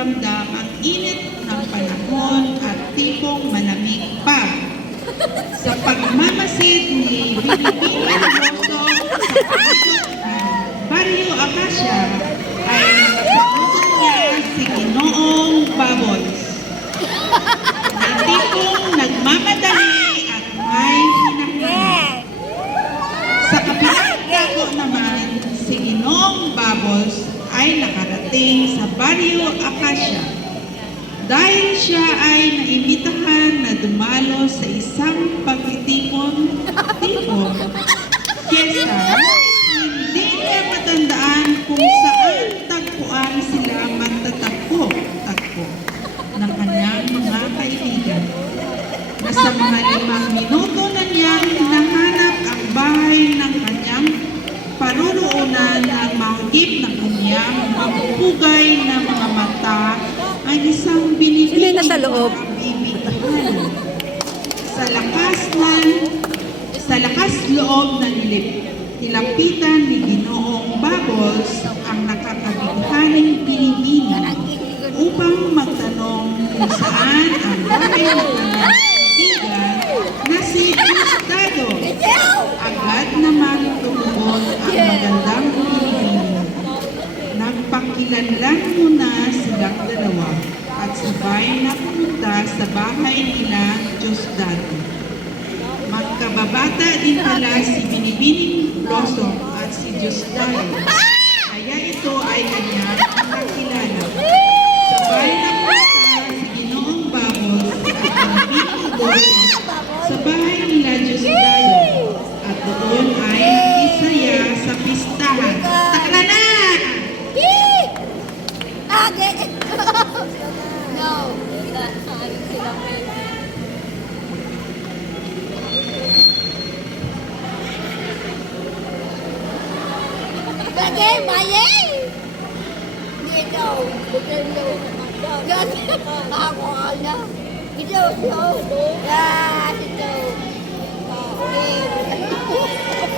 ramdam ang init ng panahon at tipong malamig pa. Sa pagmamasid ni Binibining Loso sa paligid ng Barrio Acacia ay nakasalutan niya si Ginoong Bubbles na tipong nagmamadali at may hinahangad. Sa kabilang dako naman, si Ginoong Bubbles ay nakarating sa Barrio Acacia dahil siya ay naimbitahan na dumalo sa isang pagtitipon-tipon. Kesa hindi niya matandaan kung saan tagpuan sila magtatakbo-takbo ng kanyang mga kaibigan. Na sa mga 5 minuto na niyang hinahanap ang bahay ng kanyang paruroonan ng mahigit ng kanyang mapupugay na mga mata ang isang binibining Sino nasa loob? bibighan. Sa lakas loob ng nilapitan ni Ginoong Bubbles ang nakakabighaning binibining upang magtanong kung saan ang bahay ng kanyang kaibigan na si Gustado. Agad naman tumugon ang magandang binibining. Nagpakilanlan muna silang dalawa at sabay na pumunta sa bahay nila Diosdado. Magkababata din pala si Binibining Loso at si Diosdado, kaya ito ay kanyang nakilala. Sabay na pumunta si Ginoong Bubbles at Binibining Loso sa bahay nila Diosdado at doon ay nakisaya sa pistahan. Takla na! No. Lagi, mayay! Dito, dito. Ako na. Dito, dito. Yeah, dito. Okay.